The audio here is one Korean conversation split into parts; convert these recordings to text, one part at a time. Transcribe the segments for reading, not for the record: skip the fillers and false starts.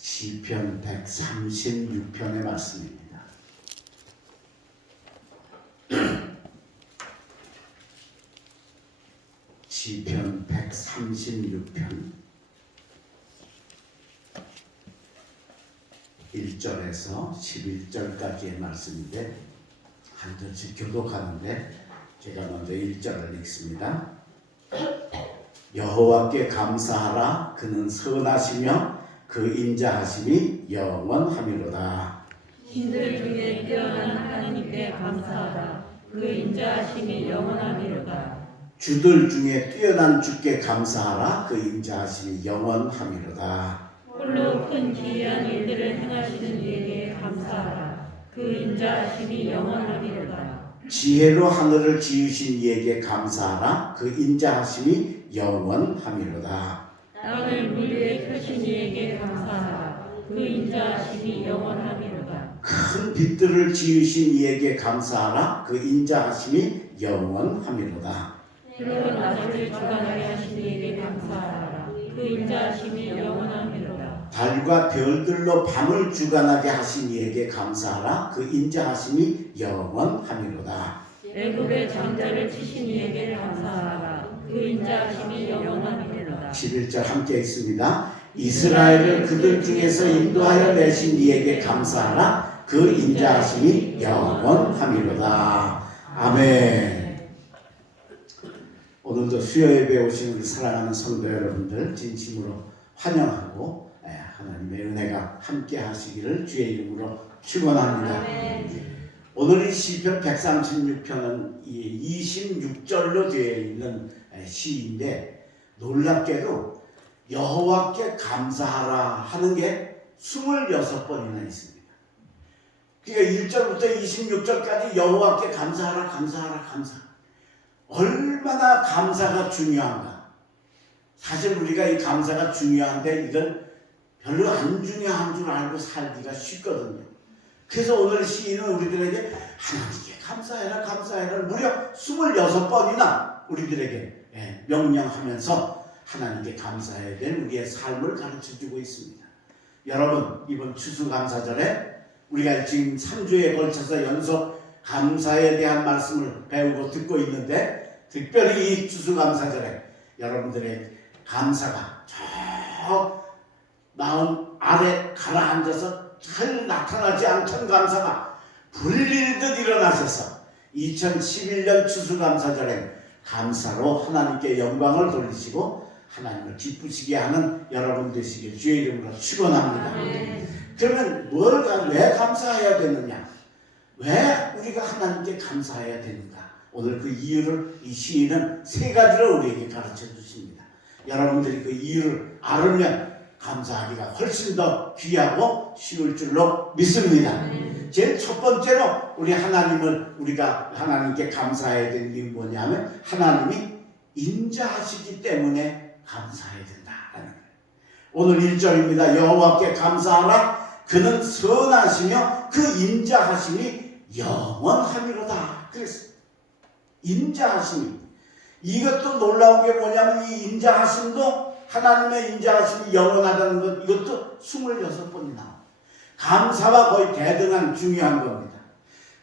시편 136편의 말씀입니다. 시편 136편 1절에서 11절까지의 말씀인데 한 절씩 교독하는데 제가 먼저 1절을 읽습니다. 여호와께 감사하라. 그는 선하시며 그 인자하심이 영원하미로다. 신들 중에 뛰어난 하나님께 감사하라. 그 인자하심이 영원하미로다. 주들 중에 뛰어난 주께 감사하라. 그 인자하심이 영원하미로다. 홀로 큰 기이한 일들을 행하시는 이에게 감사하라. 그 인자하심이 영원하미로다. 지혜로 하늘을 지으신 이에게 감사하라. 그 인자하심이 영원하미로다. 땅을 물 위에 펴신 이에게 감사하라. 그 인자하심이 영원하미로다. 큰 빛들을 지으신 이에게 감사하라. 그 인자하심이 영원하미로다. 새로운 낮을 주관하게 하신 이에게 감사하라. 그 인자하심이 영원하미로다. 달과 별들로 밤을 주관하게 하신 이에게 감사하라. 그 인자하심이 영원하미로다. 애굽의 장자를 치신 이에게 감사하라. 그 인자하심이 영원하미로다. 11절 함께 읽습니다. 이스라엘을 그들 중에서 인도하여 내신 이에게 감사하라. 그 인자하심이 영원하미로다. 아멘. 오늘도 수요예배에 오신 우리 사랑하는 성도 여러분들 진심으로 환영하고 하나님의 은혜가 함께 하시기를 주의 이름으로 축원합니다. 오늘 이 시편 136편은 26절로 되어 있는 시인데 놀랍게도 여호와께 감사하라 하는 게 26번이나 있습니다. 그러니까 1절부터 26절까지 여호와께 감사하라 감사하라 감사하라. 얼마나 감사가 중요한가. 사실 우리가 이 감사가 중요한데 이건 별로 안 중요한 줄 알고 살기가 쉽거든요. 그래서 오늘 시인은 우리들에게 하나님께 감사해라 감사해라 무려 26번이나 우리들에게 명령하면서 하나님께 감사해야 될 우리의 삶을 가르쳐주고 있습니다. 여러분, 이번 추수감사절에 우리가 지금 3주에 걸쳐서 연속 감사에 대한 말씀을 배우고 듣고 있는데 특별히 이 추수감사절에 여러분들의 감사가 저 마음 아래 가라앉아서 잘 나타나지 않던 감사가 불릴듯 일어나셔서 2011년 추수감사절에 감사로 하나님께 영광을 돌리시고 하나님을 기쁘시게 하는 여러분 되시길 주의 이름으로 축원합니다. 그러면 왜 감사해야 되느냐? 왜 우리가 하나님께 감사해야 되는가? 오늘 그 이유를 이 시인은 3가지로 우리에게 가르쳐 주십니다. 여러분들이 그 이유를 알으면 감사하기가 훨씬 더 귀하고 쉬울 줄로 믿습니다. 제일 첫 번째로 우리가 하나님께 감사해야 되는 게 뭐냐면 하나님이 인자하시기 때문에 감사해야 된다라는 거예요. 오늘 1절입니다. 여호와께 감사하라. 그는 선하시며 그 인자하심이 영원하미로다. 그랬어요. 인자하심이. 이것도 놀라운 게 뭐냐면 이 인자하심도 하나님의 인자하심이 영원하다는 것, 이것도 26번이 나와요. 감사와 거의 대등한 중요한 겁니다.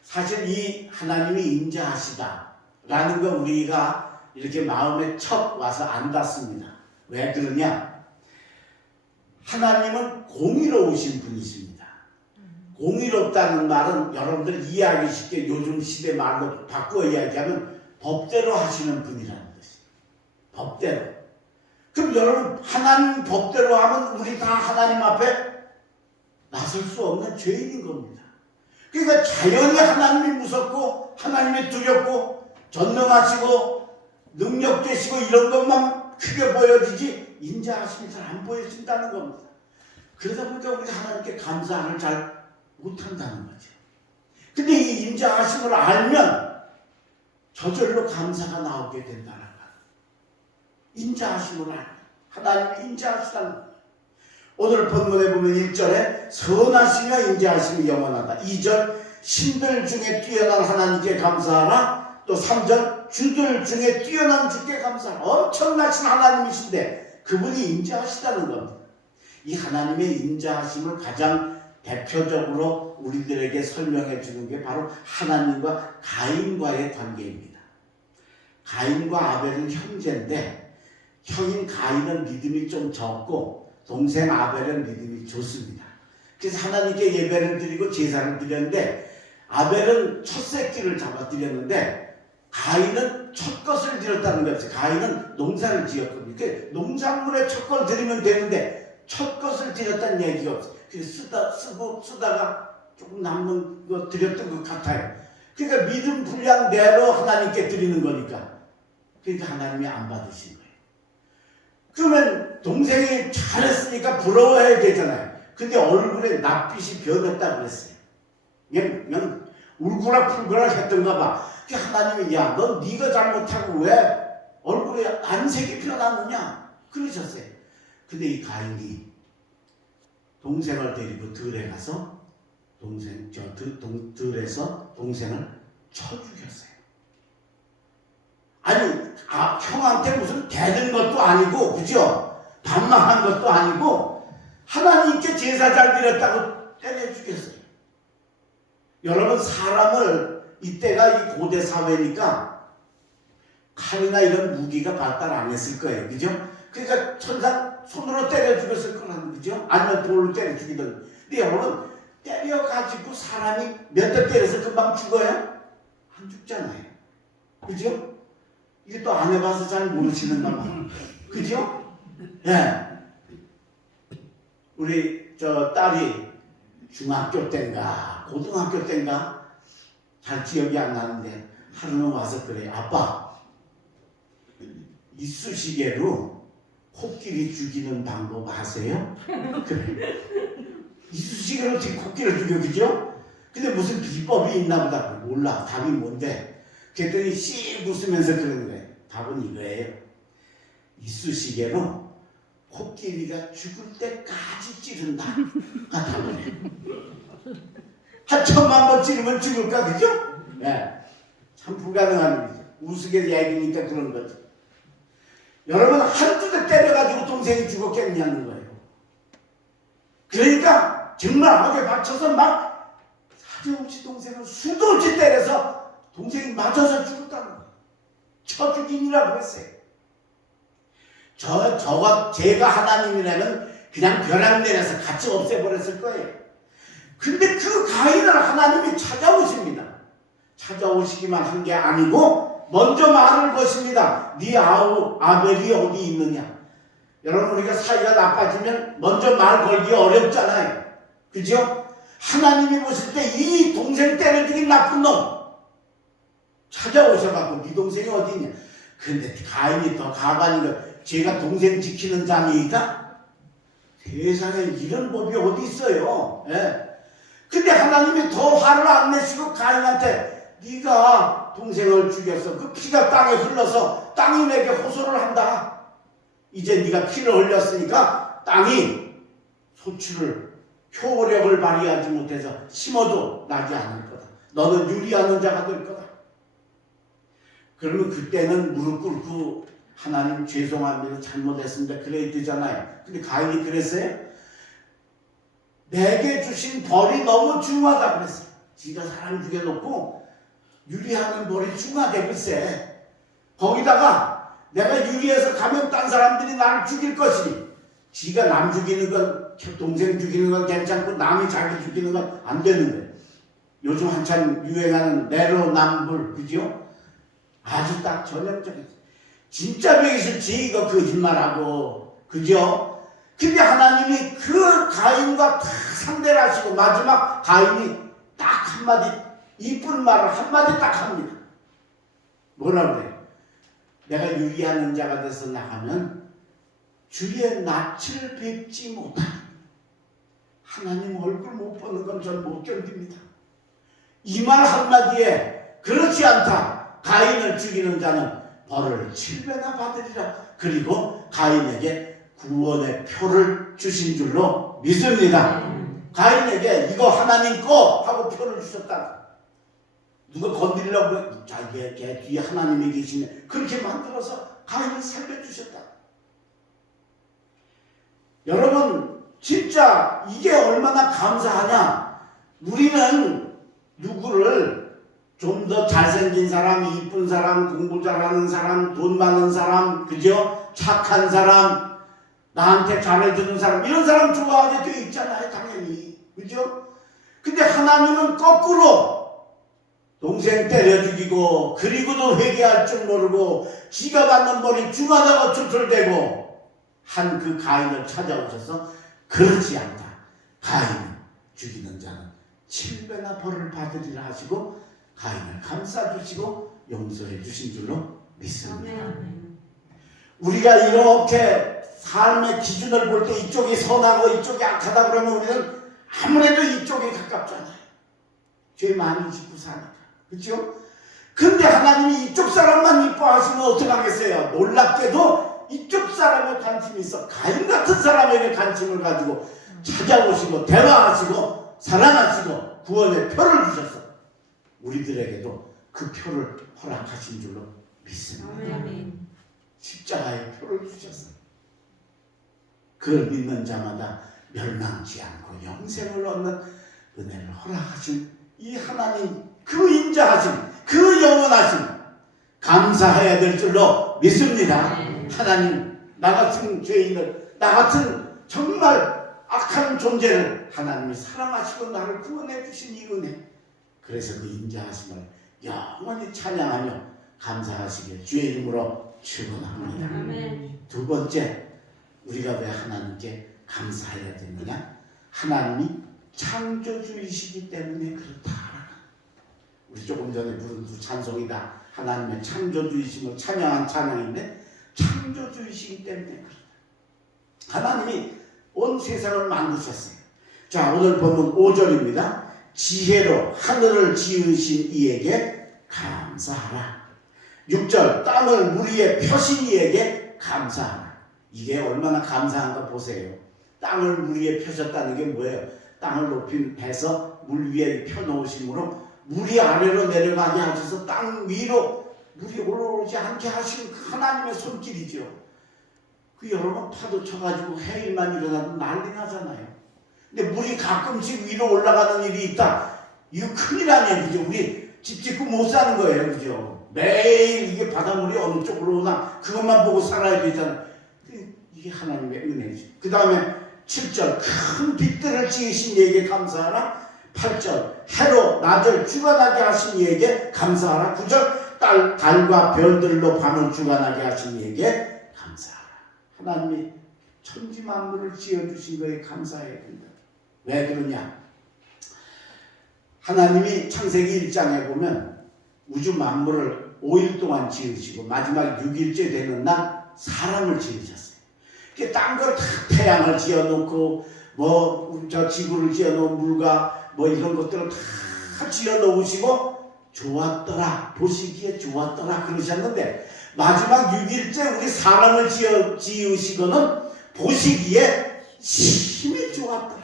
사실 이 하나님이 인자하시다라는 거 우리가 이렇게 마음에 척 와서 안 닿습니다. 왜 그러냐? 하나님은 공의로우신 분이십니다. 공의롭다는 말은 여러분들 이해하기 쉽게 요즘 시대 말로 바꾸어 이야기하면 법대로 하시는 분이라는 것이에요. 법대로. 그럼 여러분 하나님 법대로 하면 우리 다 하나님 앞에 나설 수 없는 죄인인 겁니다. 그러니까 자연히 하나님이 무섭고 하나님이 두렵고 전능하시고 능력되시고 이런 것만 크게 보여지지 인자하심이 잘 안 보여진다는 겁니다. 그러다 보니까 우리가 하나님께 감사를 잘 못한다는 거죠. 근데 이 인자하심을 알면 저절로 감사가 나오게 된다는 거예요. 인자하심을 알면 하나님이 인자하시다는 거예요. 오늘 본문에 보면 1절에 선하시며 인자하심이 영원하다. 2절 신들 중에 뛰어난 하나님께 감사하라. 또 3절 주들 중에 뛰어난 주께 감사하라. 엄청나신 하나님이신데 그분이 인자하시다는 겁니다. 이 하나님의 인자하심을 가장 대표적으로 우리들에게 설명해 주는 게 바로 하나님과 가인과의 관계입니다. 가인과 아벨은 형제인데 형인 가인은 믿음이 좀 적고 동생 아벨은 믿음이 좋습니다. 그래서 하나님께 예배를 드리고 제사를 드렸는데 아벨은 첫 새끼를 잡아 드렸는데 가인은 첫 것을 드렸다는 거죠. 가인은 농사를 지었거든요. 그 농작물에 첫 걸 드리면 되는데 첫 것을 드렸다는 얘기가 없어요. 쓰다가 조금 남는 거 드렸던 것 같아요. 그러니까 믿음 분량대로 하나님께 드리는 거니까. 그러니까 하나님이 안 받으신 거예요. 그러면 동생이 잘했으니까 부러워해야 되잖아요. 근데 얼굴에 낯빛이 변했다고 그랬어요. 그냥 울그락불그락 했던가 봐. 하나님이 야, 넌 네가 잘못하고 왜 얼굴에 안색이 변하느냐 그러셨어요. 근데 이 가인이 동생을 데리고 들에 가서 들에서 동생을 쳐 죽였어요. 아니 형한테 무슨 대든 것도 아니고 그죠? 반말한 것도 아니고 하나님께 제사 잘 드렸다고 때려 죽였어요. 여러분 사람을 이때가 이 고대 사회니까 칼이나 이런 무기가 발달 안 했을 거예요. 그죠? 그러니까 천상 손으로 때려 죽였을 거라는 그죠? 아니면 돌로 때려 죽이든. 근데 여러분 때려가지고 사람이 몇 대 때려서 금방 죽어요? 안 죽잖아요. 그죠? 이게 또 안 해봐서 잘 모르시는가 봐. 그죠? 예. 네. 우리 저 딸이 중학교 때인가 고등학교 때인가 잘 기억이 안 나는데 하루는 와서 그래요. 아빠 이쑤시개로 코끼리 죽이는 방법 아세요? 그래. 이쑤시개로 어떻게 코끼리를 죽여 그죠? 근데 무슨 비법이 있나 보다. 몰라. 답이 뭔데? 그랬더니 씩 웃으면서 그러는 거예요. 답은 이거예요. 이쑤시개로 코끼리가 죽을 때까지 찌른다. 답이래. 한 1000만 번 찌르면 죽을까 그죠? 예. 참 불가능한 일이죠. 우스갯얘기니까 그런 거죠. 여러분 한두 대 때려가지고 동생이 죽었겠냐는 거예요. 그러니까 정말하게 맞춰서 막 사정없이 동생을 수도 없이 때려서 동생이 맞아서 죽었다는 거예요. 쳐 죽인이라고 했어요. 제가 하나님이라면 그냥 벼락 내려서 같이 없애버렸을 거예요. 근데 그 가인을 하나님이 찾아오십니다. 찾아오시기만 한 게 아니고 먼저 말을 것입니다. 네 아벨이 어디 있느냐. 여러분 우리가 사이가 나빠지면 먼저 말 걸기 어렵잖아요. 그죠? 하나님이 보실 때 이 동생 때려 죽인 나쁜 놈 찾아오셔갖고 네 동생이 어디 있냐. 근데 가인이 더 가관이가 제가 동생 지키는 자니까 세상에 이런 법이 어디 있어요. 예. 근데 하나님이 더 화를 안 내시고 가인한테 네가 동생을 죽였어. 그 피가 땅에 흘러서 땅이 내게 호소를 한다. 이제 네가 피를 흘렸으니까 땅이 효력을 발휘하지 못해서 심어도 나지 않을 거다. 너는 유리하는 자가 될 거다. 그러면 그때는 무릎 꿇고 하나님 죄송합니다. 잘못했습니다. 그래야 되잖아요. 근데 가인이 그랬어요? 내게 주신 벌이 너무 중하다 그랬어요. 지가 사람 죽여놓고 유리하는 벌이 중하대 글쎄. 거기다가 내가 유리해서 가면 딴 사람들이 나를 죽일 것이니 지가 남 죽이는 건 동생 죽이는 건 괜찮고 남이 자기 죽이는 건 안 되는 거예요. 요즘 한참 유행하는 내로남불 그죠? 아주 딱 전형적이죠. 진짜 배기 싫지 이거 거짓말하고 그죠? 근데 하나님이 그 가인과 다 상대를 하시고 마지막 가인이 딱 한마디 이쁜 말을 한마디 딱 합니다. 뭐라 그래요? 내가 유리하는 자가 돼서 나가면 주의 낯을 뵙지 못하니 하나님 얼굴 못 보는 건 전 못 견딥니다. 이 말 한마디에 그렇지 않다. 가인을 죽이는 자는 벌을 7배나 받으리라. 그리고 가인에게 구원의 표를 주신 줄로 믿습니다. 가인에게 이거 하나님 거 하고 표를 주셨다. 누가 건드리려고 자기의 뒤에 하나님이 계시네. 그렇게 만들어서 가인을 살려주셨다. 여러분 진짜 이게 얼마나 감사하냐. 우리는 누구를 좀 더 잘생긴 사람, 이쁜 사람, 공부 잘하는 사람, 돈 많은 사람, 그죠? 착한 사람, 나한테 잘해주는 사람, 이런 사람 좋아하게 돼 있잖아요, 당연히. 그죠? 근데 하나님은 거꾸로 동생 때려 죽이고, 그리고도 회개할 줄 모르고, 지가 받는 머리 중하다가 툴툴대고 한 그 가인을 찾아오셔서 그렇지 않다. 가인을 죽이는 자는 7배나 벌을 받으리라 하시고 가인을 감싸주시고 용서해 주신 줄로 믿습니다. 우리가 이렇게 삶의 기준을 볼 때 이쪽이 선하고 이쪽이 악하다 그러면 우리는 아무래도 이쪽에 가깝잖아요. 죄 많이 짓고 사니까. 그렇죠? 근데 하나님이 이쪽 사람만 이뻐하시면 어떡하겠어요? 놀랍게도 이쪽 사람에 관심이 있어. 가인 같은 사람에게 관심을 가지고 찾아오시고 대화하시고 사랑하시고 구원의 표를 주셔서 우리들에게도 그 표를 허락하신 줄로 믿습니다. 아멘. 십자가의 표를 주셔서 그걸 믿는 자마다 멸망치 않고 영생을 얻는 은혜를 허락하신 이 하나님, 그 인자하심, 그 영원하심 감사해야 될 줄로 믿습니다. 하나님, 나 같은 죄인을, 나 같은 정말 악한 존재를 하나님이 사랑하시고 나를 구원해 주신 이 은혜, 그래서 그 인자하심을 영원히 찬양하며 감사하시길 주의 이름으로 축원합니다. 아멘. 두 번째, 우리가 왜 하나님께 감사해야 되느냐? 하나님이 창조주이시기 때문에 그렇다. 우리 조금 전에 부른 두 찬송이다. 하나님의 창조주이심을 찬양한 찬양인데 창조주이시기 때문에 그렇다. 하나님이 온 세상을 만드셨어요. 자, 오늘 본문 5절입니다. 지혜로 하늘을 지으신 이에게 감사하라. 6절, 땅을 물 위에 펴신 이에게 감사하라. 이게 얼마나 감사한가 보세요. 땅을 물 위에 펴셨다는 게 뭐예요? 땅을 높이 해서 물 위에 펴놓으심으로 물이 아래로 내려가게 하셔서 땅 위로 물이 올라오지 않게 하신 그 하나님의 손길이죠. 그 여러분 파도 쳐가지고 해일만 일어나도 난리 나잖아요. 근데 물이 가끔씩 위로 올라가는 일이 있다. 이거 큰일 아니에요. 그죠? 우리 집 짓고 못 사는 거예요. 그죠? 매일 이게 바닷물이 어느 쪽으로 오나 그것만 보고 살아야 되잖아요. 이게 하나님의 은혜죠. 그 다음에 7절, 큰 빛들을 지으신 이에게 감사하라. 8절, 해로 낮을 주관하게 하신 이에게 감사하라. 9절, 달과 별들로 밤을 주관하게 하신 이에게 감사하라. 하나님이 천지 만물을 지어주신 거에 감사해야 된다. 왜 그러냐? 하나님이 창세기 1장에 보면 우주 만물을 5일 동안 지으시고 마지막 6일째 되는 날 사람을 지으셨어요. 딴 걸 다 태양을 지어놓고 저 지구를 지어놓은 물과 이런 것들을 다 지어놓으시고 좋았더라, 보시기에 좋았더라 그러셨는데 마지막 6일째 우리 사람을 지으시고는 보시기에 심히 좋았더라.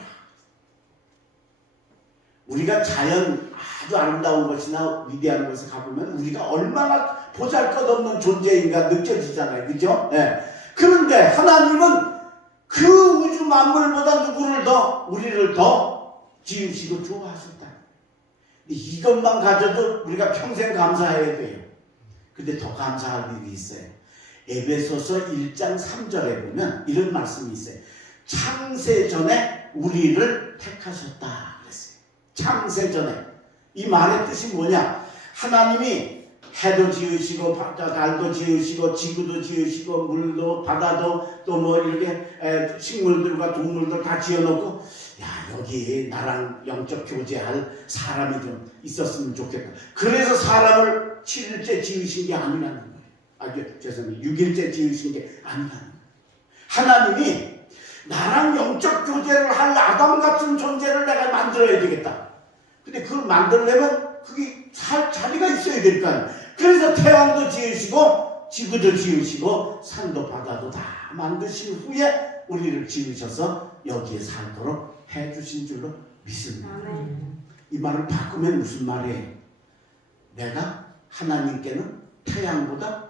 우리가 자연 아주 아름다운 것이나 위대한 것을 가보면 우리가 얼마나 보잘것없는 존재인가 느껴지잖아요. 그죠? 네. 그런데 하나님은 그 우주 만물보다 우리를 더 지으시고 좋아하셨다. 이것만 가져도 우리가 평생 감사해야 돼요. 근데 더 감사할 일이 있어요. 에베소서 1장 3절에 보면 이런 말씀이 있어요. 창세 전에 우리를 택하셨다 그랬어요. 창세 전에. 이 말의 뜻이 뭐냐? 하나님이 해도 지으시고 달도 지으시고 지구도 지으시고 물도 바다도 또 이렇게 식물들과 동물들 다 지어놓고 야, 여기 나랑 영적 교제할 사람이 좀 있었으면 좋겠다. 그래서 사람을 7일째 지으신 게 아니라는 거예요. 죄송해요. 6일째 지으신 게 아니라는 거예요. 하나님이 나랑 영적 교제를 할 아담 같은 존재를 내가 만들어야 되겠다. 근데 그걸 만들려면 그게 살 자리가 있어야 될 거 아니에요. 그래서 태양도 지으시고 지구도 지으시고 산도 바다도 다 만드신 후에 우리를 지으셔서 여기에 살도록 해주신 줄로 믿습니다. 이 말을 바꾸면 무슨 말이에요? 내가 하나님께는 태양보다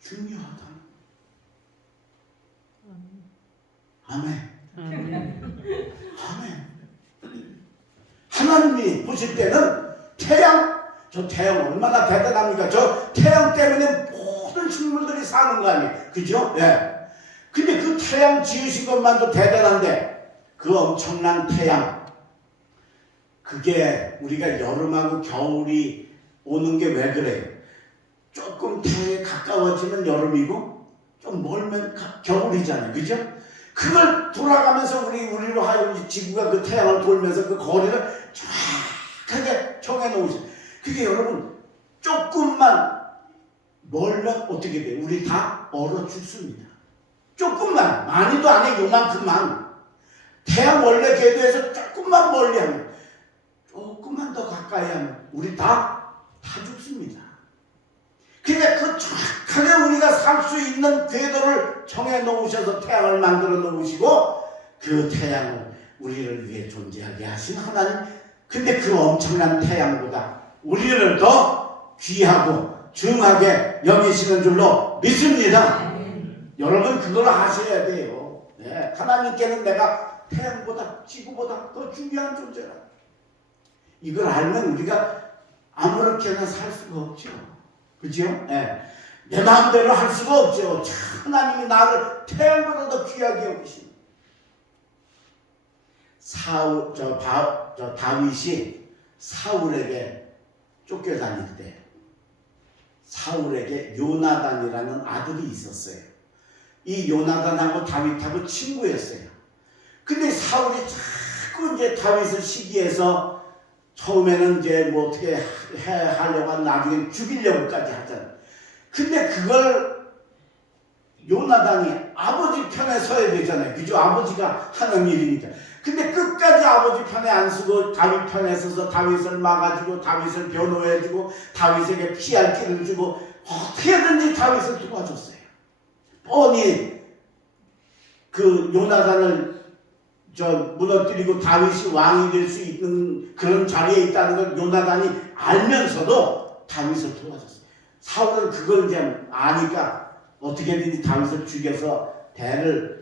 중요하다. 아멘. 아멘. 하나님이 보실 때는 태양, 저 태양 얼마나 대단합니까? 저 태양 때문에 모든 식물들이 사는 거 아니에요? 그죠? 예. 근데 그 태양 지으신 것만도 대단한데 그 엄청난 태양, 그게 우리가 여름하고 겨울이 오는 게 왜 그래요? 조금 태양에 가까워지면 여름이고 좀 멀면 겨울이잖아요. 그죠? 그걸 돌아가면서 우리로 하여금 지구가 그 태양을 돌면서 그 거리를 정확하게 정해놓으세요. 그게 여러분 조금만 멀면 어떻게 돼요? 우리 다 얼어 죽습니다. 조금만, 많이도 아니고 요만큼만. 태양 원래 궤도에서 조금만 멀리 하면, 조금만 더 가까이 하면 우리 다 죽습니다. 그러니까 그 정확하게 우리가 살 수 있는 궤도를 정해 놓으셔서 태양을 만들어 놓으시고 그 태양을 우리를 위해 존재하게 하신 하나님. 근데 그 엄청난 태양보다 우리를 더 귀하고 중하게 여기시는 줄로 믿습니다. 여러분 그걸 아셔야 돼요. 네, 하나님께는 내가 태양보다 지구보다 더 중요한 존재라. 이걸 알면 우리가 아무렇게나 살 수가 없죠. 그죠? 네. 내 마음대로 할 수가 없죠. 하나님이 나를 태양보다 더 귀하게 여기십니다. 다윗이 사울에게 쫓겨다닐 때 사울에게 요나단이라는 아들이 있었어요. 이 요나단하고 다윗하고 친구였어요. 근데 사울이 자꾸 이제 다윗을 시기해서 처음에는 이제 뭐 어떻게 하려고 하면 나중에 죽이려고까지 하잖아요. 근데 그걸 요나단이 아버지 편에 서야 되잖아요. 그죠? 아버지가 하는 일이니까. 근데 끝까지 아버지 편에 안 서고 다윗 편에 서서 다윗을 막아주고 다윗을 변호해주고 다윗에게 피할 길을 주고 어떻게든지 다윗을 도와줬어요. 뻔히 그 요나단을 무너뜨리고 다윗이 왕이 될 수 있는 그런 자리에 있다는 걸 요나단이 알면서도 다윗을 도와줬어요. 사울은 그걸 이제 아니까 어떻게든지 다윗을 죽여서 대를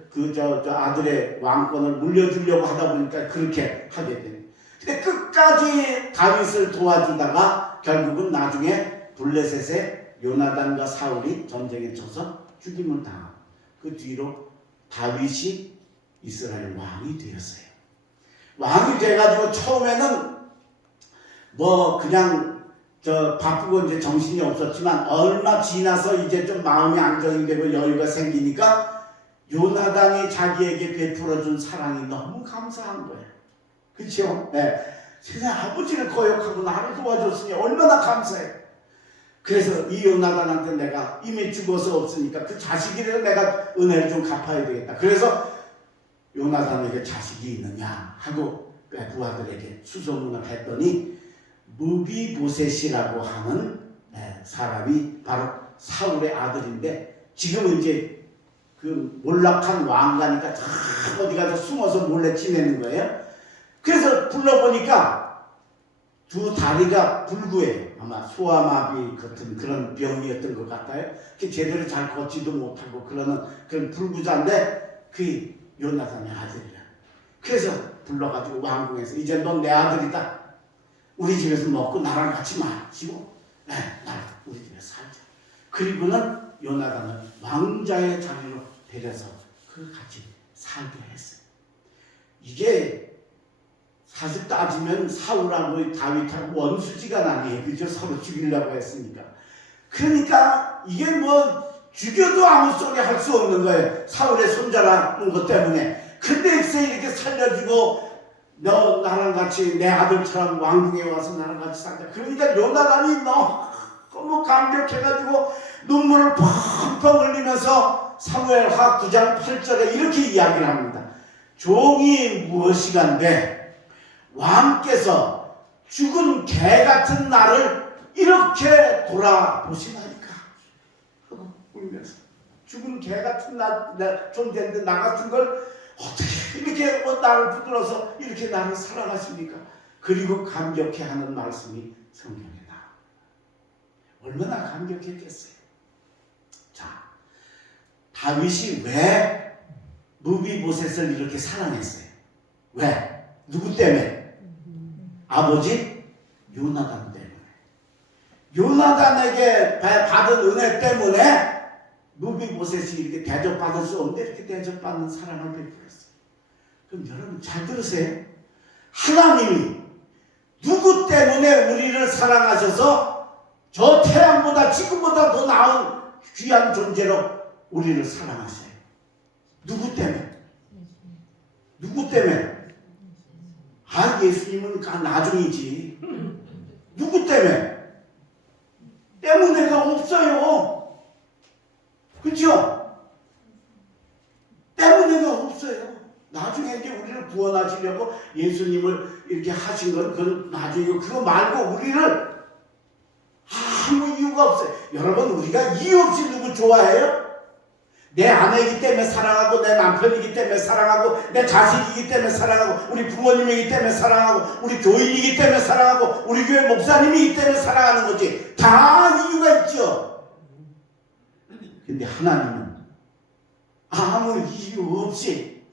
아들의 왕권을 물려주려고 하다 보니까 그렇게 하게 돼요. 근데 끝까지 다윗을 도와주다가 결국은 나중에 블레셋에 요나단과 사울이 전쟁에 쳐서 죽임을 당하고 그 뒤로 다윗이 이스라엘 왕이 되었어요. 왕이 돼가지고 처음에는 뭐 그냥 바쁘고 이제 정신이 없었지만 얼마 지나서 이제 좀 마음이 안정이 되고 여유가 생기니까 요나단이 자기에게 베풀어준 사랑이 너무 감사한 거예요. 그렇죠? 네. 세상 아버지를 거역하고 나를 도와줬으니 얼마나 감사해요. 그래서 이 요나단한테 내가 이미 죽어서 없으니까 그 자식이라도 내가 은혜를 좀 갚아야 되겠다. 그래서 요나단에게 자식이 있느냐 하고 부하들에게 수소문을 했더니 무비보셋이라고 하는 사람이 바로 사울의 아들인데 지금은 이제 그 몰락한 왕가니까 참 어디 가서 숨어서 몰래 지내는 거예요. 그래서 불러보니까 두 다리가 불구해요. 아마 소아마비 같은 그런 병이었던 것 같아요. 제대로 잘 걷지도 못하고 그러는 그런 불구자인데 그 요나단의 아들이라. 그래서 불러가지고 왕궁에서 이제 넌 내 아들이다. 우리 집에서 먹고 나랑 같이 마시고 우리 집에서 살자. 그리고는 요나단을 왕자의 자리로 데려서 그 같이 살게 했어요. 이게 사실 따지면 사울하고 다윗하고 원수지간 아니에요. 그죠? 서로 죽이려고 했으니까. 그러니까 이게 뭐 죽여도 아무 소리 할 수 없는 거예요. 사울의 손자라는 것 때문에. 근데 이렇게 살려주고 너 나랑 같이 내 아들처럼 왕궁에 와서 나랑 같이 살자. 그러니까 요나단이 너무 감격해가지고 눈물을 펑펑 흘리면서 사무엘하 9장 8절에 이렇게 이야기를 합니다. 종이 무엇이간데 왕께서 죽은 개 같은 나를 이렇게 돌아보시나이까 하고 울면서 죽은 개 같은 존재인데 나 같은 걸 어떻게 이렇게 나를 붙들어서 이렇게 나를 사랑하십니까? 그리고 감격해하는 말씀이 성경에 나옵니다. 얼마나 감격했겠어요. 자, 다윗이 왜 무비보셋을 이렇게 사랑했어요. 왜? 누구 때문에? 아버지 요나단 때문에. 요나단에게 받은 은혜 때문에 무비보셋이 이렇게 대접받을 수 없는데 이렇게 대접받는 사랑을 베풀었어요. 그럼 여러분 잘 들으세요. 하나님이 누구 때문에 우리를 사랑하셔서 저 태양보다 지금보다 더 나은 귀한 존재로 우리를 사랑하셔요. 누구 때문에? 누구 때문에? 아, 예수님은 나중이지. 누구 때문에? 때문에가 없어요. 그렇죠? 때문에가 없어요. 나중에 이제 우리를 구원하시려고 예수님을 이렇게 하신 건 그건 나중이고, 그거 말고 우리를 아무 이유가 없어요. 여러분, 우리가 이유 없이 누구 좋아해요? 내 아내이기 때문에 사랑하고, 내 남편이기 때문에 사랑하고, 내 자식이기 때문에 사랑하고, 우리 부모님이기 때문에 사랑하고, 우리 교인이기 때문에 사랑하고, 우리 교회 목사님이기 때문에 사랑하는 거지. 다 이유가 있죠. 근데 하나님은 아무 이유 없이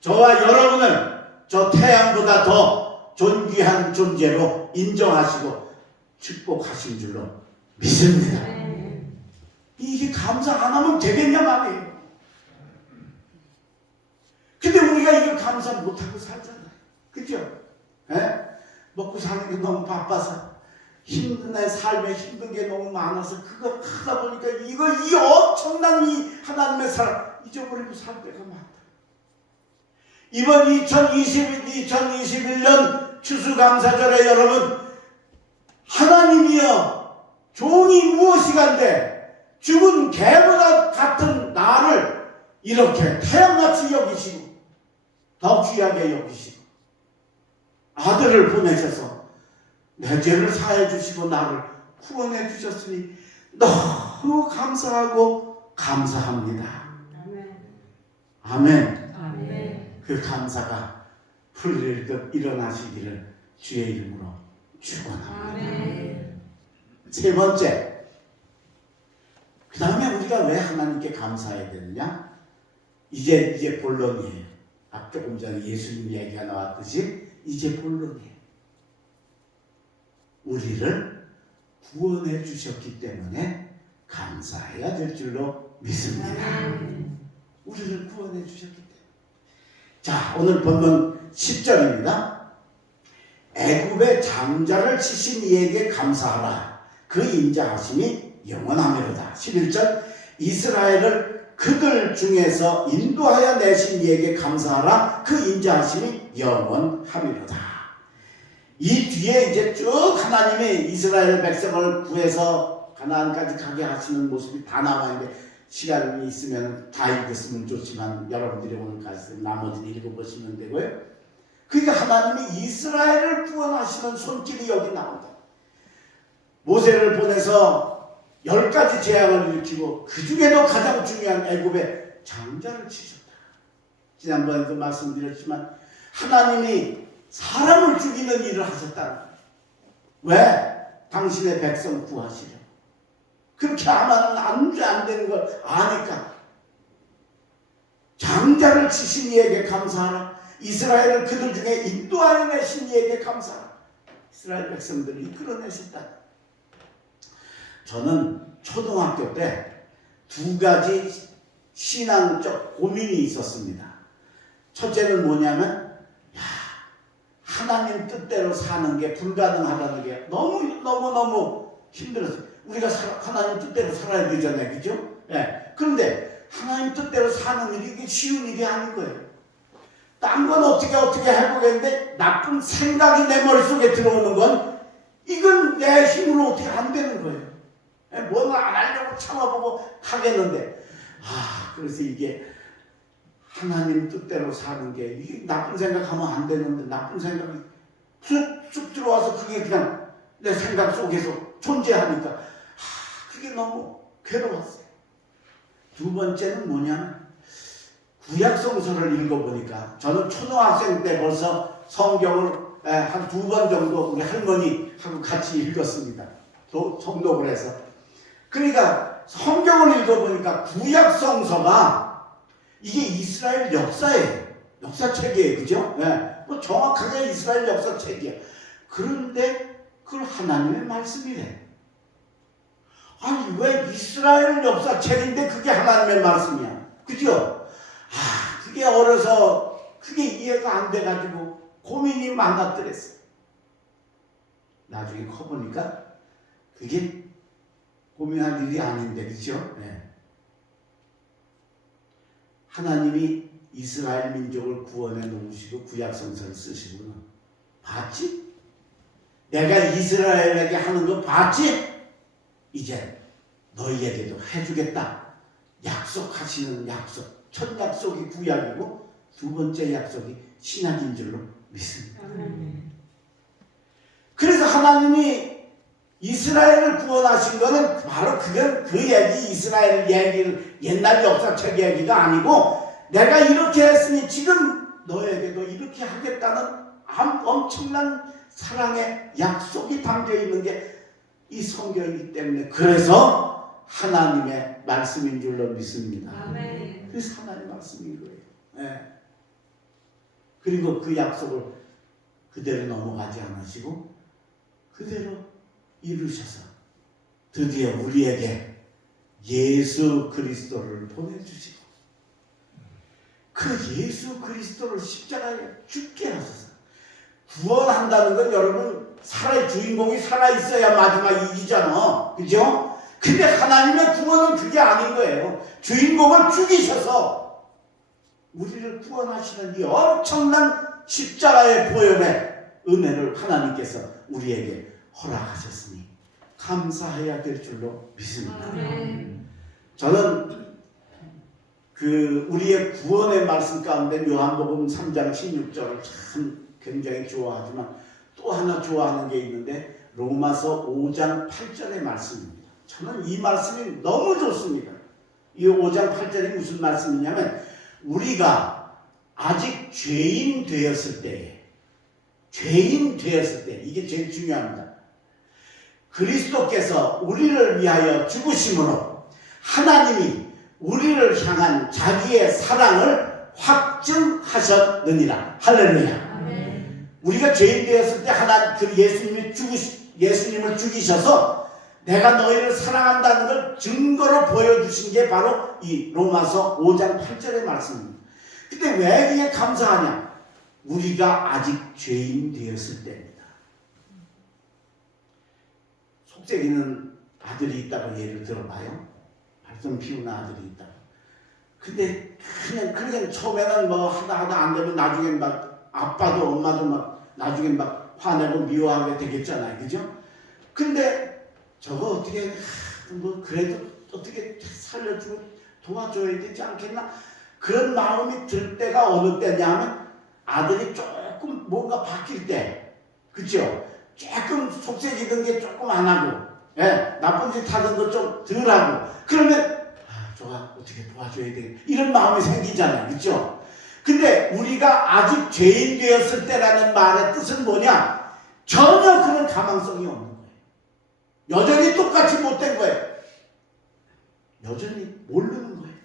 저와 여러분을 저 태양보다 더 존귀한 존재로 인정하시고 축복하신 줄로 믿습니다. 이게 감사 안 하면 되겠냐 말이에요. 근데 우리가 이걸 감사 못하고 살잖아요. 그죠? 예? 먹고 사는 게 너무 바빠서 힘든 내 삶에 힘든 게 너무 많아서 그거 하다 보니까 이 엄청난 이 하나님의 사랑 잊어버리고 살 때가 많다. 이번 2021년 추수감사절에 여러분, 하나님이여 종이 무엇이간데 죽은 개보다 같은 나를 이렇게 태양같이 여기시고 더 귀하게 여기시고 아들을 보내셔서 내 죄를 사해 주시고 나를 구원해 주셨으니 너무 감사하고 감사합니다. 아멘. 아멘. 그 감사가 풀릴듯 일어나시기를 주의 이름으로 축원합니다. 아멘. 세 번째, 그 다음에 우리가 왜 하나님께 감사해야 되느냐? 이제 본론이에요. 조금 전에 예수님 얘기가 나왔듯이 이제 본론이에요. 우리를 구원해 주셨기 때문에 감사해야 될 줄로 믿습니다. 우리를 구원해 주셨기 때문에. 자, 오늘 본문 10절입니다. 애굽의 장자를 치신 이에게 감사하라. 그 인자하심이 영원하미로다. 11절 이스라엘을 그들 중에서 인도하여 내신 이에게 감사하라. 그 인자하심이 영원하미로다. 이 뒤에 이제 쭉 하나님이 이스라엘 백성을 구해서 가나안까지 가게 하시는 모습이 다 나와 있는데 시간이 있으면 다 읽었으면 좋지만 여러분들이 오늘 가서 나머지는 읽어보시면 되고요. 그러니까 하나님이 이스라엘을 구원하시는 손길이 여기 나온다. 모세를 보내서 10가지 재앙을 일으키고 그 중에도 가장 중요한 애굽의 장자를 치셨다. 지난번에도 말씀드렸지만 하나님이 사람을 죽이는 일을 하셨다. 왜? 당신의 백성 구하시려. 그렇게 하면 안 되는 걸 아니까. 장자를 치신 이에게 감사하라. 이스라엘을 그들 중에 인도하여 내신 이에게 감사하라. 이스라엘 백성들을 이끌어내셨다. 저는 초등학교 때 2가지 신앙적 고민이 있었습니다. 첫째는 뭐냐면 하나님 뜻대로 사는 게 불가능하다는 게 너무 힘들었어요. 우리가 하나님 뜻대로 살아야 되잖아요. 그죠? 네. 그런데 하나님 뜻대로 사는 일이 이게 쉬운 일이 아닌 거예요. 딴 건 어떻게 해보겠는데 나쁜 생각이 내 머릿속에 들어오는 건 이건 내 힘으로 어떻게 안 되는 거예요. 뭔가 안 하려고 참아보고 하겠는데 그래서 이게 하나님 뜻대로 사는 게 이게 나쁜 생각하면 안 되는데 나쁜 생각이 쑥 들어와서 그게 그냥 내 생각 속에서 존재하니까 그게 너무 괴로웠어요. 두 번째는 뭐냐면 구약성서를 읽어보니까 저는 초등학생 때 벌써 성경을 한 2번 정도 우리 할머니하고 같이 읽었습니다. 성독을 해서. 그러니까 성경을 읽어보니까 구약성서가 이게 이스라엘 역사예요. 역사책이에요. 그죠? 예. 뭐 정확하게 이스라엘 역사책이야. 그런데 그걸 하나님의 말씀이래. 아니 왜 이스라엘 역사책인데 그게 하나님의 말씀이야. 그죠? 그게 어려서 그게 이해가 안 돼가지고 고민이 많았더랬어. 나중에 커보니까 그게 고민할 일이 아닌데, 그죠? 네. 하나님이 이스라엘 민족을 구원해 놓으시고 구약성서를 쓰시고는 봤지? 내가 이스라엘에게 하는 거 봤지? 이제 너희에게도 해주겠다. 약속하시는 약속. 첫 약속이 구약이고 두 번째 약속이 신약인 줄로 믿습니다. 그래서 하나님이 이스라엘을 구원하신 거는 바로 그건 그 얘기, 이스라엘 얘기를 옛날 역사책 얘기가 아니고 내가 이렇게 했으니 지금 너에게도 이렇게 하겠다는 엄청난 사랑의 약속이 담겨 있는 게 이 성경이기 때문에 그래서 하나님의 말씀인 줄로 믿습니다. 아멘. 그래서 하나님의 말씀인 거예요. 네. 그리고 그 약속을 그대로 넘어가지 않으시고 그대로 이루셔서 드디어 우리에게 예수 그리스도를 보내주시고 그 예수 그리스도를 십자가에 죽게 하셔서 구원한다는 건 여러분 주인공이 살아있어야 마지막 이기잖아. 그죠? 근데 하나님의 구원은 그게 아닌 거예요. 주인공을 죽이셔서 우리를 구원하시는 이 엄청난 십자가의 보혈의 은혜를 하나님께서 우리에게 허락하셨으니 감사해야 될 줄로 믿습니다. 아멘. 저는 우리의 구원의 말씀 가운데 요한복음 3장 16절을 참 굉장히 좋아하지만 또 하나 좋아하는 게 있는데 로마서 5장 8절의 말씀입니다. 저는 이 말씀이 너무 좋습니다. 이 5장 8절이 무슨 말씀이냐면 우리가 아직 죄인 되었을 때 이게 제일 중요합니다. 그리스도께서 우리를 위하여 죽으심으로 하나님이 우리를 향한 자기의 사랑을 확증하셨느니라. 할렐루야. 우리가 죄인 되었을 때 예수님을 죽이셔서 내가 너희를 사랑한다는 걸 증거로 보여주신 게 바로 이 로마서 5장 8절의 말씀입니다. 근데 왜 이게 감사하냐? 우리가 아직 죄인 되었을 때입니다. 속삭이는 아들이 있다고 예를 들어봐요. 발성 피우는 아들이 있다고. 근데 그냥 처음에는 뭐 하다 안 되면 나중엔 막 아빠도 엄마도 막 나중에 막 화내고 미워하게 되겠잖아요. 그죠? 근데 저거 어떻게 뭐 그래도 어떻게 살려주고 도와줘야 되지 않겠나? 그런 마음이 들 때가 어느 때냐 하면 아들이 조금 뭔가 바뀔 때, 그죠? 조금 속삭이던 게 조금 안 하고, 나쁜 짓 하던 거 좀 덜 하고, 그러면 저가 어떻게 도와줘야 돼? 이런 마음이 생기잖아요. 그죠? 근데 우리가 아직 죄인 되었을 때라는 말의 뜻은 뭐냐? 전혀 그런 가망성이 없는 거예요. 여전히 똑같이 못된 거예요. 여전히 모르는 거예요.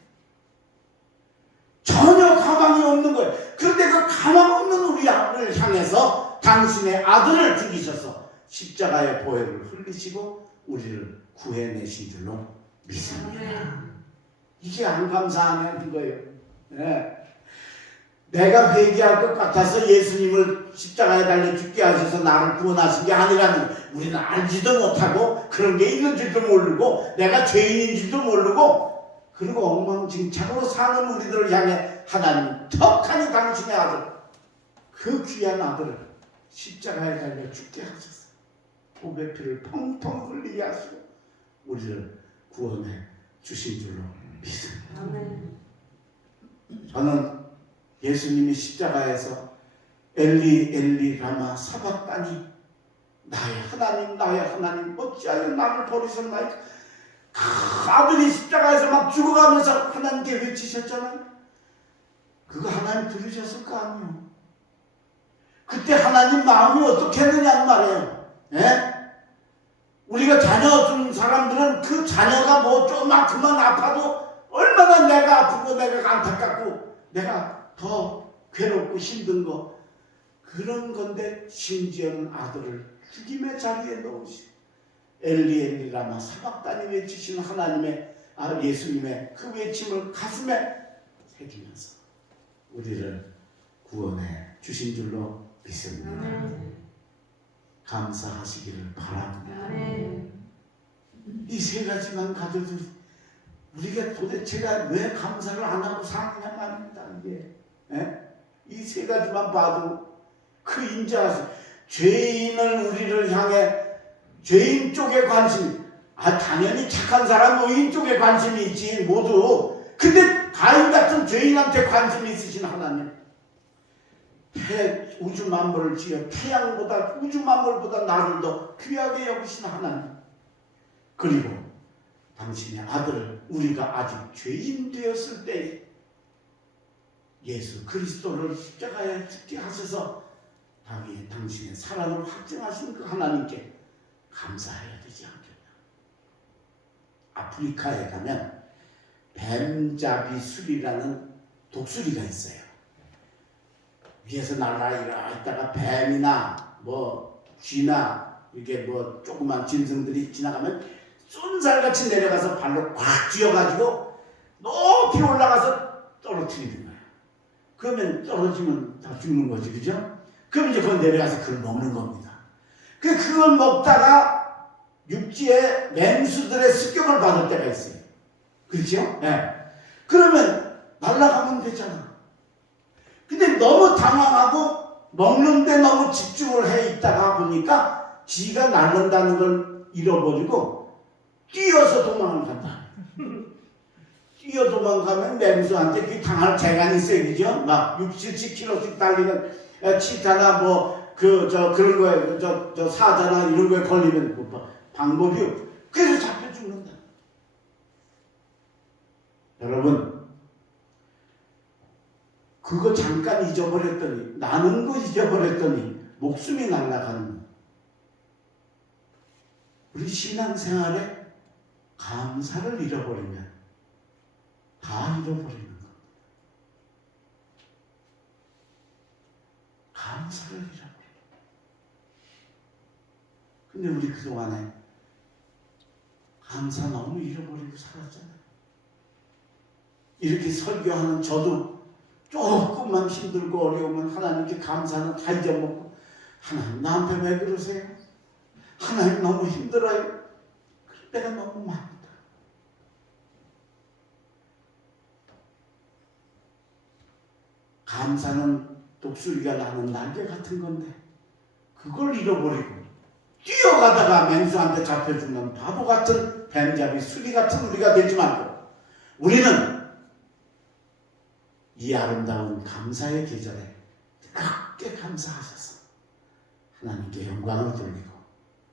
전혀 가망이 없는 거예요. 그런데 그 가망 없는 우리를 향해서 당신의 아들을 죽이셔서 십자가의 보혈을 흘리시고 우리를 구해내신 줄로 믿습니다. 이게 안 감사하는 거예요. 네. 내가 회개할 것 같아서 예수님을 십자가에 달려 죽게 하셔서 나를 구원하신 게 아니라는 우리는 알지도 못하고 그런 게 있는 줄도 모르고 내가 죄인인 줄도 모르고 그리고 엉망진창으로 사는 우리들을 향해 하나님 턱하니 당신의 아들 그 귀한 아들을 십자가에 달려 죽게 하셔서 보배 피를 펑펑 흘리게 하시고 우리를 구원해 주신 줄로 믿습니다. 저는 예수님이 십자가에서 엘리 엘리 라마 사박다니 나의 하나님 어찌하여 나를 버리셨나이까 아들이 십자가에서 막 죽어가면서 하나님께 외치셨잖아요. 그거 하나님 들으셨을 거 아니에요. 그때 하나님 마음이 어떻게 했느냐는 말이에요. 우리가 자녀 준 사람들은 그 자녀가 뭐 조금만 아파도 얼마나 내가 아프고 내가 안타깝고 내가 더 괴롭고 힘든 거 그런 건데 심지어는 아들을 죽임의 자리에 놓으시고 엘리 엘리 라마 사박단이 외치시는 하나님의 예수님의 그 외침을 가슴에 새기면서 우리를 구원해 주신 줄로 믿습니다. 감사하시기를 바랍니다. 이 세 가지만 가져도 우리가 도대체가 왜 감사를 안 하고 사느냐 말입니다. 이게 이 세 가지만 봐도 그 인자하시 죄인은 우리를 향해 죄인 쪽에 관심 당연히 착한 사람 의인 쪽에 관심이 있지 모두. 근데 가인 같은 죄인한테 관심이 있으신 하나님 우주 만물을 지어 태양보다 우주 만물보다 나를 더 귀하게 여기신 하나님 그리고 당신의 아들을 우리가 아직 죄인 되었을 때 예수 그리스도를 십자가에 죽게 하셔서 당신의 사랑을 확증하신 그 하나님께 감사해야 되지 않겠나. 아프리카에 가면 뱀잡이 술이라는 독수리가 있어요. 위에서 날아라 있다가 뱀이나 뭐 쥐나 이게 뭐 조그만 짐승들이 지나가면 쏜살같이 내려가서 발로 꽉 쥐어가지고 높이 올라가서 떨어뜨리는 거예요. 그러면 떨어지면 다 죽는 거지, 그죠? 그럼 이제 그걸 내려가서 그걸 먹는 겁니다. 그걸 먹다가 육지에 맹수들의 습격을 받을 때가 있어요. 그렇죠? 네. 그러면 날아가면 되잖아. 근데 너무 당황하고 먹는데 너무 집중을 해 있다가 보니까 지가 날른다는 걸 잃어버리고 뛰어서 도망을 간다. 뛰어 도망가면 맹수한테 그 당할 재간이 있어요, 그죠? 막 60, 70km씩 달리는 치타나 그런 거에 사자나 이런 거에 걸리면 방법이 없고 그래서 잡혀 죽는다. 여러분 그거 잠깐 잊어버렸더니 나는 거 잊어버렸더니 목숨이 날아가는 우리 신앙생활에 감사를 잃어버리면 다 잃어버리는 거. 감사를 잃어버려. 근데 우리 그동안에 감사 너무 잃어버리고 살았잖아요. 이렇게 설교하는 저도 조금만 힘들고 어려우면 하나님께 감사는 다 잊어먹고 하나님 나한테 왜 그러세요? 하나님 너무 힘들어요. 그럴 때가 너무 많다. 감사는 독수리가 나는 날개 같은 건데 그걸 잃어버리고 뛰어가다가 맹수한테 잡혀 죽는 바보 같은 뱀잡이 수리 같은 우리가 되지 말고 우리는 이 아름다운 감사의 계절에 뜨겁게 감사하셔서 하나님께 영광을 돌리고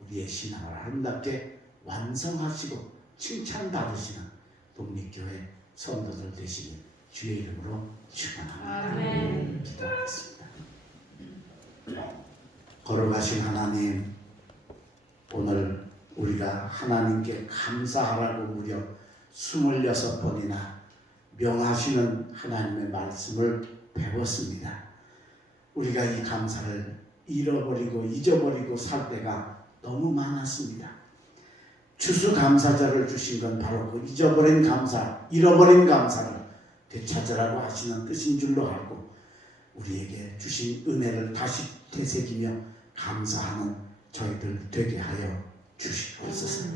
우리의 신앙을 아름답게 완성하시고 칭찬받으시는 독립교회 성도들 되시길 주의 이름으로 축원합니다. 기도하겠습니다. 걸어가신 하나님, 오늘 우리가 하나님께 감사하라고 무려 26번이나 명하시는 하나님의 말씀을 배웠습니다. 우리가 이 감사를 잃어버리고 잊어버리고 살 때가 너무 많았습니다. 추수감사절을 주신 건 바로 그 잊어버린 감사, 잃어버린 감사를 되찾으라고 하시는 뜻인 줄로 알고 우리에게 주신 은혜를 다시 되새기며 감사하는 저희들 되게 하여 주시옵소서.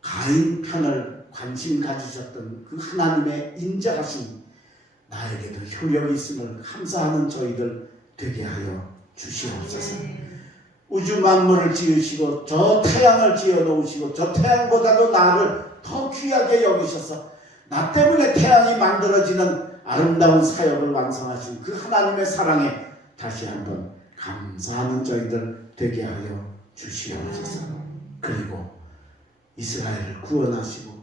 가인 편을 관심 가지셨던 그 하나님의 인자하심 나에게도 효력이 있음을 감사하는 저희들 되게 하여 주시옵소서. 우주 만물을 지으시고 저 태양을 지어 놓으시고 저 태양보다도 나를 더 귀하게 여기셔서 나 때문에 태양이 만들어지는 아름다운 사역을 완성하신 그 하나님의 사랑에 다시 한번 감사하는 저희들 되게 하여 주시옵소서. 그리고 이스라엘을 구원하시고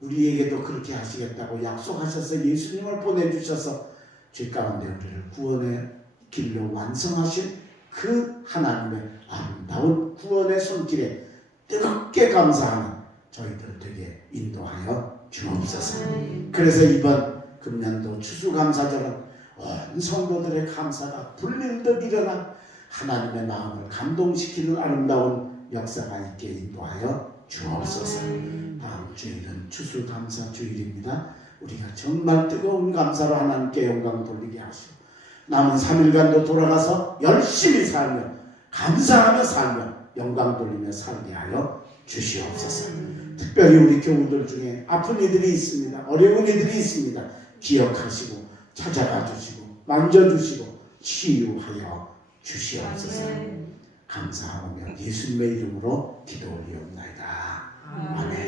우리에게도 그렇게 하시겠다고 약속하셔서 예수님을 보내주셔서 죄 가운데 우리를 구원의 길로 완성하신 그 하나님의 아름다운 구원의 손길에 뜨겁게 감사하는 저희들 되게 인도하여 주옵소서. 그래서 이번 금년도 추수감사절은 온 성도들의 감사가 불릴 듯 일어나 하나님의 마음을 감동시키는 아름다운 역사가 있게 인도하여 주옵소서. 다음 주일은 추수감사 주일입니다. 우리가 정말 뜨거운 감사로 하나님께 영광 돌리게 하시고 남은 3일간도 돌아가서 열심히 살며 감사하며 살며 영광 돌리며 살게 하여 주시옵소서. 특별히 우리 교우들 중에 아픈 이들이 있습니다. 어려운 이들이 있습니다. 기억하시고 찾아가 주시고 만져주시고 치유하여 주시옵소서. 감사하며 예수님의 이름으로 기도 올리옵나이다. 아멘.